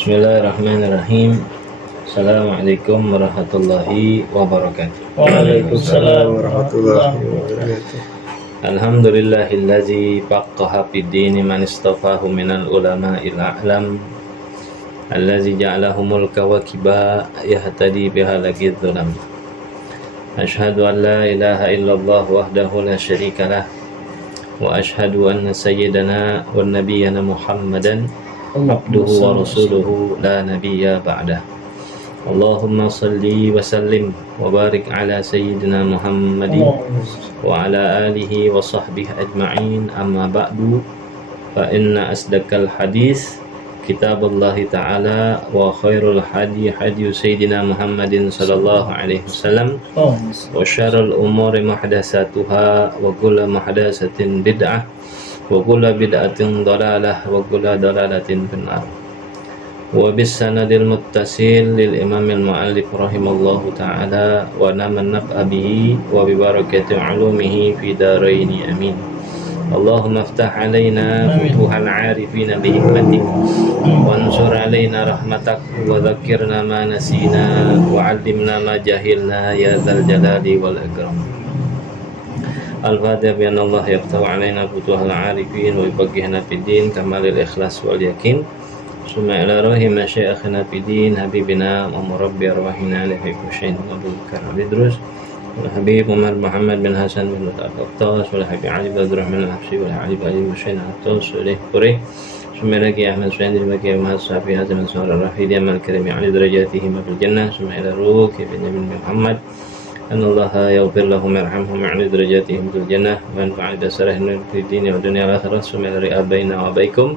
Bismillahirrahmanirrahim. Assalamualaikum warahmatullahi wabarakatuh. Waalaikumsalam warahmatullahi wabarakatuh. Alhamdulillahillazi faqaha fid dini man istafahu minal ulama'il a'lam allazi ja'alahumul kawakiba yahtadi biha laqid dhulam. Ashhadu an la ilaha illallah wahdahu la syarikalah wa ashhadu anna sayyidana wa nabiyyana Muhammadan abduhu wa rasuluhu la nabiyya ba'dah. Allahumma salli wa sallim wa barik ala sayyidina Muhammadin wa ala alihi wa sahbihi ajma'in, amma ba'du, fa inna asdaqal hadis kitabullahi ta'ala wa khairul hadi sayyidina Muhammadin sallallahu alaihi wasallam wa syarrul umuri muhdatsatuha wa kullu muhdatsatin bid'ah wa kullu bid'atin dhalalah wa kullu dhalalatin finnar. Wa bis sanadil muttasil lil imamil muallif rahimallahu ta'ala wa naman naf'a bihi wa bi barakati ulumihi fi daraini amin. Allahumma iftah alaina futuhal arifina bi hikmatik wa ansur alaina rahmatak wa dhakkirna ma nasina wa 'allimna ma jahilna ya dzal jalali wal ikram. Al-Fatihah bi anna Allah yaftahu alaina futuhal arifin wa yufaqqihna fid din kamalil ikhlas wal yakin. Summa ila ruhi masyayikhina fid din habibina wa murabbi arwahina li Husain Abu Bakar Al-Idrus wa Habib Umar Muhammad bin Hasan bin Al-Qattas wa Habib Ali bin Abdurrahman Al-Habsyi wa Habib Ali Husain Al-Qattas wa Quraysh. Summa laki Ahmad Suhaili wa Baki Muhammad Safi Hazim Al-Sawar Al-Rahidi Amal Karim Ali darajatihim fil jannah. Summa ila ruh bin Muhammad أن الله يغفر لهم ويرحمهم ويعلي درجاتهم في الجنة وينفع بأسرارهم في الدين والدنيا والآخرة. ثم إلى آبائنا وآبائكم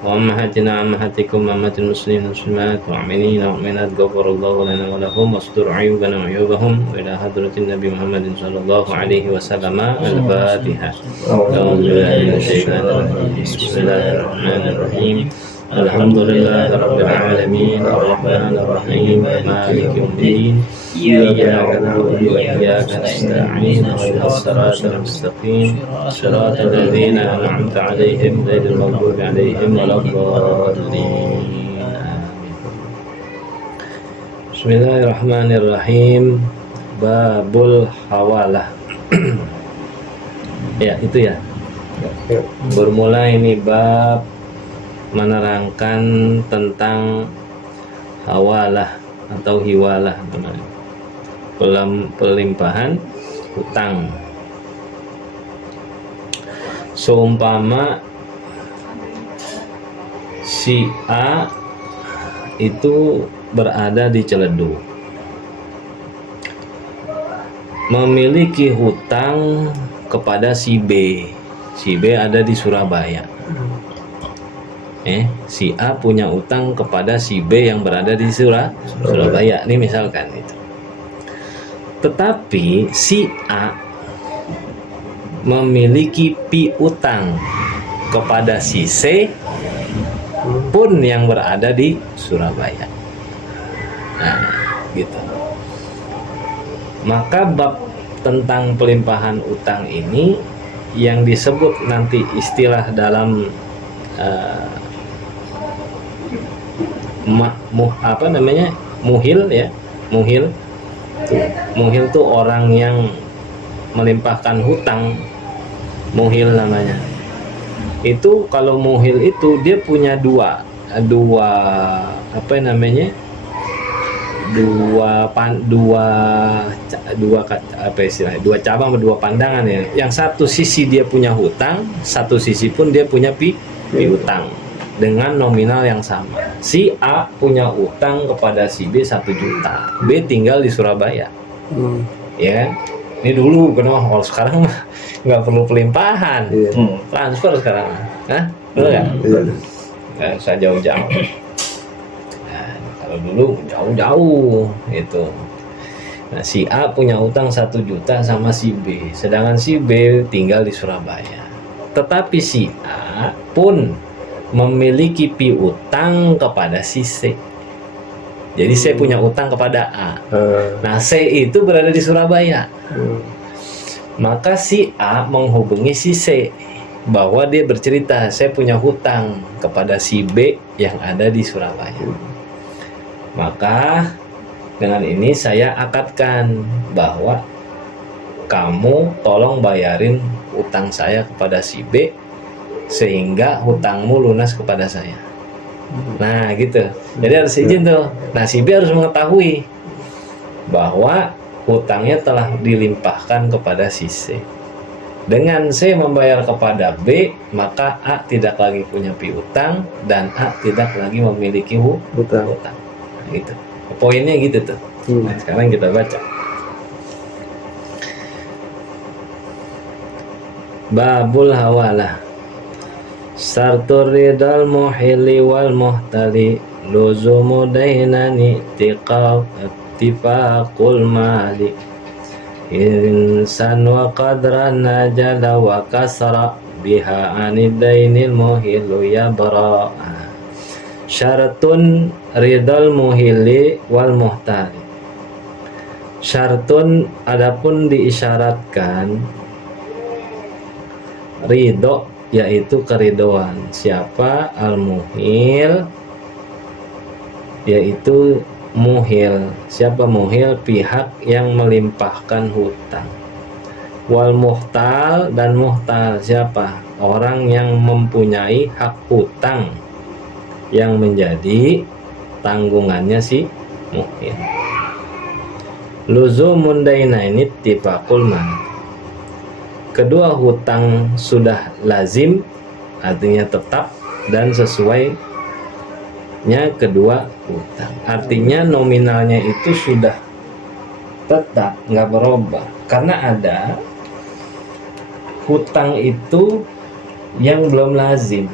وأمهاتنا وأمهاتكم وأمهات المسلمين والمسلمات والمؤمنين والمؤمنات غفر الله لنا ولهم واستر عيوبنا وعيوبهم وإلى حضرة النبي محمد صلى الله عليه وسلم. الفاتحة. أعوذ بالله من الشيطان الرجيم. بسم الله الرحمن الرحيم. الحمد لله رب العالمين الرحمن الرحيم مالك يوم الدين إياك نعبد وإياك نستعين اهدنا الصراط المستقيم صراط الذين أنعمت عليهم غير المغضوب عليهم ولا الضالين. Bismillahirrahmanirrahim. Babul hawalah. Ya, itu ya. Bermula ini bab menerangkan tentang hawalah atau hiwalah, pelimpahan hutang. Seumpama si A itu berada di Ciledug, memiliki hutang kepada si B. Si B ada di Surabaya. Si A punya utang kepada si B yang berada di Surabaya. Ini misalkan itu. Tetapi si A memiliki piutang kepada si C pun yang berada di Surabaya. Nah, gitu. Maka bab tentang pelimpahan utang ini yang disebut nanti istilah dalam muhil ya. Muhil tuh orang yang melimpahkan hutang, muhil namanya. Itu kalau muhil itu dia punya dua cabang, dua pandangan ya. Yang satu sisi dia punya hutang, satu sisi pun dia punya piutang dengan nominal yang sama. Si A punya utang kepada si B 1 juta. B tinggal di Surabaya. Ya kan? Ini dulu kenapa? Kalau sekarang mah nggak perlu pelimpahan, transfer sekarang. Nah, betul nggak? Nggak usah jauh-jauh. Nah, kalau dulu jauh-jauh itu. Nah, si A punya utang 1 juta sama si B, sedangkan si B tinggal di Surabaya. Tetapi si A pun memiliki piutang kepada si C. Jadi C punya utang kepada A. Nah, C itu berada di Surabaya. Maka si A menghubungi si C. bahwa dia bercerita, saya punya hutang kepada si B yang ada di Surabaya. Maka dengan ini saya akadkan bahwa kamu tolong bayarin hutang saya kepada si B sehingga hutangmu lunas kepada saya. Nah gitu. Jadi harus izin tuh. Nah si B harus mengetahui bahwa hutangnya telah dilimpahkan kepada si C. Dengan C membayar kepada B, maka A tidak lagi punya piutang dan A tidak lagi memiliki hutang. Nah, gitu. Poinnya gitu tuh. Nah, sekarang kita baca. Babul hawalah. Sartur ridal muhili wal muhtali luzumu dainani tifaqul mali insan wa qadran najala wa kasra biha anidainil muhilu yabra. Syaratun ridal muhili wal muhtali. Syaratun adapun diisyaratkan ridho yaitu keridoan siapa al-muhil yaitu muhil. Siapa muhil? Pihak yang melimpahkan hutang. Wal muhtal dan muhtal siapa? Orang yang mempunyai hak hutang yang menjadi tanggungannya si muhil. Luzumun dainaini tifaqul man. Kedua hutang sudah lazim, artinya tetap dan sesuainya kedua hutang. Artinya nominalnya itu sudah tetap, nggak berubah. Karena ada hutang itu yang belum lazim.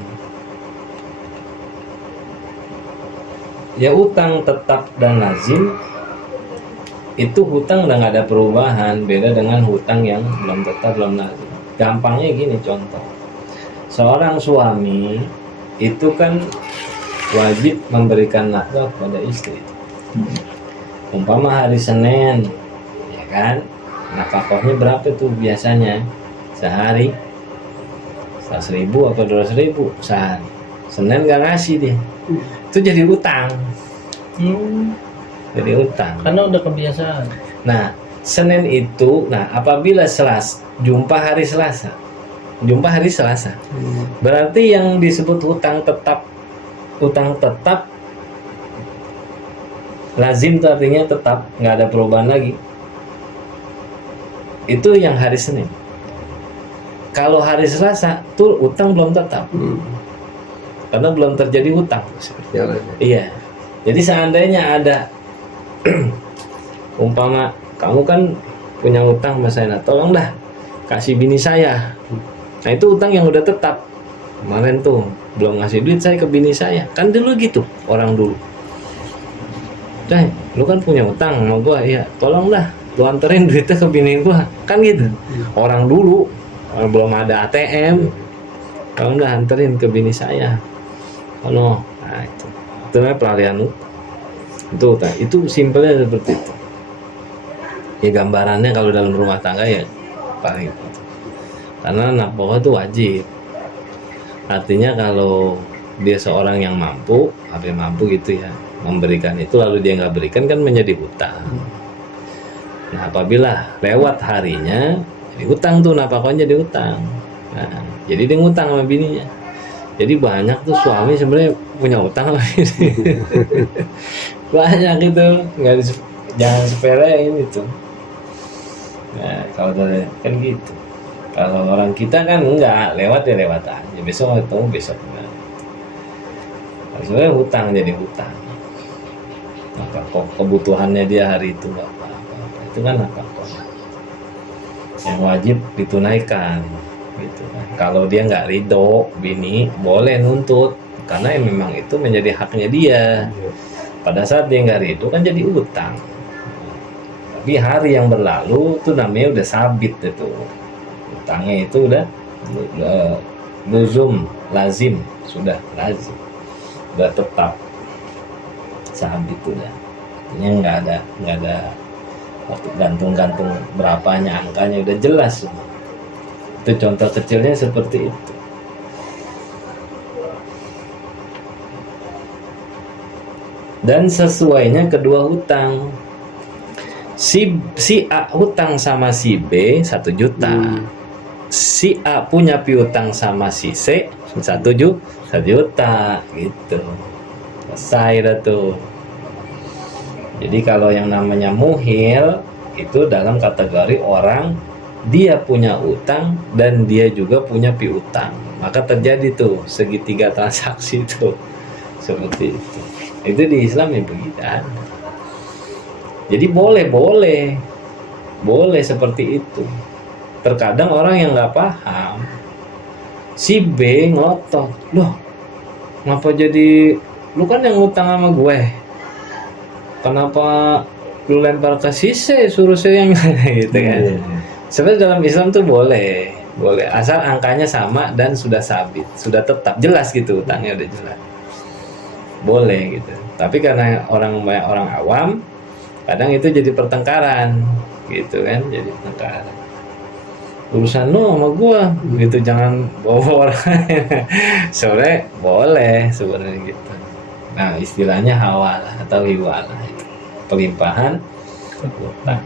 Ya hutang tetap dan lazim itu hutang udah nggak ada perubahan, beda dengan hutang yang belum tetap belum lazim. Gampangnya gini contoh, seorang suami itu kan wajib memberikan nafkah kepada istri. Umpama hari Senin, ya kan, nafkahnya berapa tuh biasanya sehari? 100.000 atau 200.000 sehari. Senin nggak ngasih dia, itu jadi utang. Jadi utang Karena udah kebiasaan. Nah Senin itu, nah apabila jumpa hari Selasa, berarti yang disebut hutang tetap lazim itu artinya tetap, nggak ada perubahan lagi. Itu yang hari Senin. Kalau hari Selasa tuh utang belum tetap, karena belum terjadi hutang. Iya. Jadi seandainya ada umpama kamu kan punya utang sama saya, nah tolong dah kasih bini saya. Nah itu utang yang udah tetap. Kemarin tuh belum ngasih duit saya ke bini saya. Kan dulu gitu orang dulu. Cai, lu kan punya utang sama gua, ya tolong dah lu anterin duitnya ke bini gua. Kan gitu. Orang dulu belum ada ATM. Tolong dah anterin ke bini saya. Nah itu namanya pelarian utang. Itu simpelnya seperti itu. Ya gambarannya kalau dalam rumah tangga ya paling itu. Karena nafkah itu wajib. Artinya kalau dia seorang yang mampu gitu ya, memberikan itu lalu dia nggak berikan kan menjadi hutang. Nah apabila lewat harinya jadi hutang tuh, nafkahnya jadi hutang. Nah, jadi dia ngutang sama bininya. Jadi banyak tuh suami sebenarnya punya utang sama bini. Banyak itu, jangan sepelein itu. Nah kalau kan gitu. Kalau orang kita kan enggak, lewat aja. Besok ketemu besok enggak. Sebenarnya hutang jadi hutang. Maka kebutuhannya dia hari itu apa. Itu kan apa yang wajib ditunaikan gitu kan. Kalau dia nggak ridho bini boleh nuntut karena memang itu menjadi haknya dia. Pada saat dia nggak ridho kan jadi utang. Tapi hari yang berlalu itu namanya udah sabit itu. Utangnya itu udah lazim, sudah tetap sabit udah. Artinya nggak ada waktu gantung berapanya, angkanya udah jelas. Itu contoh kecilnya seperti itu. dan sesuainya kedua hutang. Si A hutang sama si B 1 juta. Si A punya piutang sama si C 1 juta gitu. Selesai dah tuh. Jadi kalau yang namanya muhil itu dalam kategori orang dia punya utang dan dia juga punya piutang, maka terjadi tuh segitiga transaksi itu seperti itu. Itu di Islam ya begitu. Jadi boleh seperti itu. Terkadang orang yang nggak paham, si B ngotot, loh kenapa jadi lu kan yang ngutang sama gue, kenapa lu lempar ke si C, suruh saya yang gitu kan. Sebenarnya dalam Islam tuh boleh asal angkanya sama dan sudah sabit, sudah tetap jelas gitu, utangnya udah jelas, boleh gitu. Tapi karena banyak orang awam, kadang itu jadi pertengkaran gitu kan, jadi pertengkaran. Urusan lu sama gua gitu, jangan bawa orang lain. Sebenarnya boleh sebenarnya gitu. Nah, istilahnya hawalah atau hiwalah, pelimpahan utang.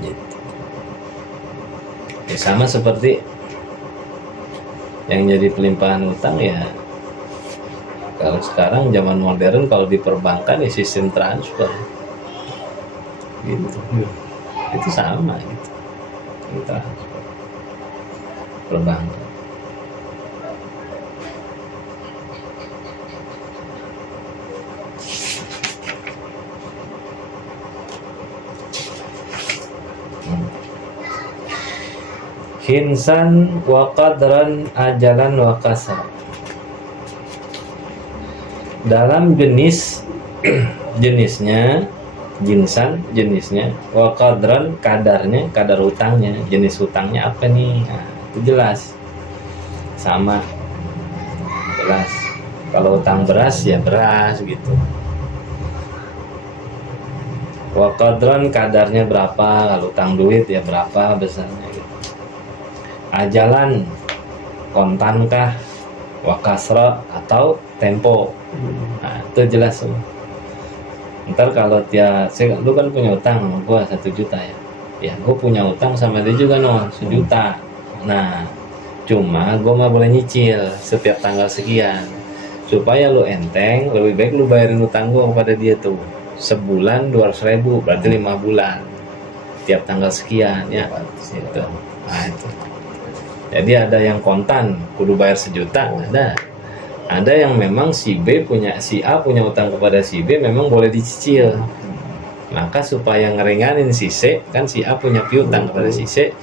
Gitu. Ya, sama seperti yang jadi pelimpahan utang ya. Kalau sekarang zaman modern kalau di perbankan ya sistem transfer. Gitu. Itu sama gitu. Transfer. Perbankan. Hinsan wa qadran ajalan wa kasar. Dalam jenisnya jenisnya wa qadran kadarnya, kadar hutangnya, jenis hutangnya apa nih, nah, itu jelas sama jelas. Kalau hutang beras ya beras gitu, wa qadran kadarnya berapa, kalau hutang duit ya berapa besarnya gitu. Ajalan kontankah, wakasra atau tempo, nah itu jelas semua. Ntar kalau lu kan punya utang sama gua 1 juta ya gua punya utang sama dia juga 1 juta. Nah cuma gua mah boleh nyicil setiap tanggal sekian, supaya lu enteng, lebih baik lu bayarin utang gua kepada dia tuh sebulan 200.000, berarti 5 bulan tiap tanggal sekian ya gitu. Nah itu. Jadi ada yang kontan kudu bayar 1 juta, ada yang memang si A punya utang kepada si B memang boleh dicicil. Maka supaya ngeringanin si C, kan si A punya piutang kepada si C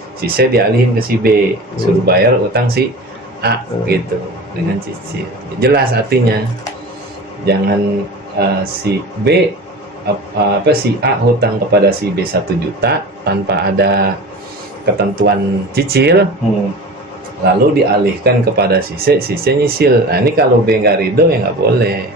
dialihin ke si B, suruh bayar utang si A gitu dengan cicil. Jelas artinya. Jangan si A hutang kepada si B 1 juta tanpa ada ketentuan cicil, lalu dialihkan kepada si C nyicil. Nah ini kalau B nggak ridho ya nggak boleh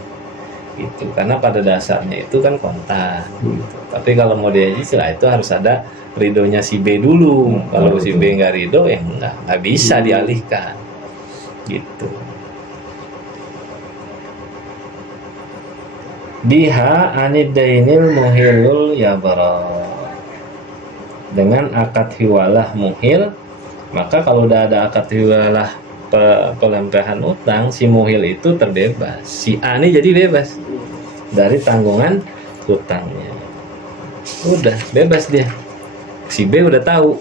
gitu, karena pada dasarnya itu kan kontan gitu. Tapi kalau mau dia cicil itu harus ada ridhonya si B dulu. Kalau si B nggak ridho ya nggak bisa dialihkan gitu. Biha anidainil muhilul yabara, dengan akad hiwalah muhil, maka kalau udah ada akad hiwalah pelempahan utang, si muhil itu terbebas. Si A ini jadi bebas dari tanggungan utangnya. Udah bebas dia. Si B udah tahu.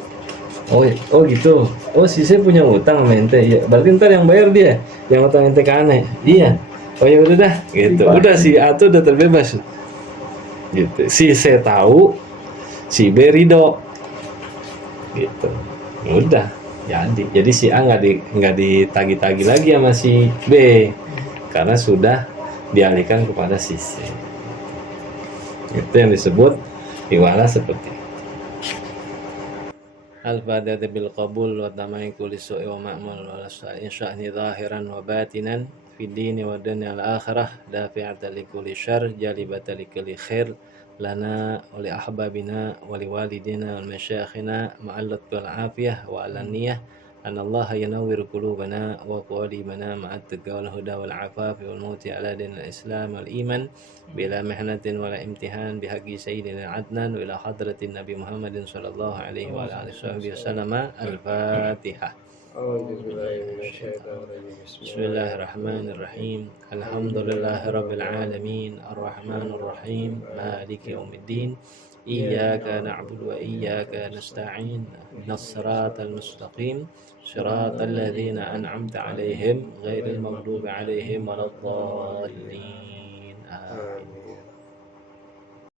Oh gitu. Oh si C punya utang sama ente. Ya, berarti ntar yang bayar dia, yang utang ente ke aneh. Iya. Oh ya udah dah gitu. Udah si A tuh udah terbebas. Gitu. Si C tahu, si B ridho. Gitu. Udah jadi si A nggak ditagi-tagi lagi sama si B karena sudah dialihkan kepada si C. Itu yang disebut hiwalah seperti al-fadhatu bil qabul wa tamai kulli su'i wa ma'mul wa insya'ni zahiran wa batinan fid dini wa dunya al akhirah dafi'atan li kulli syarr jalibatan li kulli khair lana wa li ahbabina wa li walidina wal masyayikhina ma'allat bil afiyah wa alaniyah أن الله ينور قلوبنا وقوالبنا مع التقى والهدى والعفاف والموت على دين الإسلام والإيمان بلا محنة ولا امتحان بحق سيدنا عدنان وإلى حضرة النبي محمد صلى الله عليه وعلى آله وصحبه وسلم. الفاتحة. أعوذ بالله من الشيطان الرجيم بسم الله الرحمن الرحيم. الحمد لله رب العالمين الرحمن الرحيم مالك يوم الدين إياك نعبد وإياك نستعين اهدنا الصراط المستقيم صراط الذين أنعمت عليهم غير المغضوب عليهم ولا الضالين. آمين.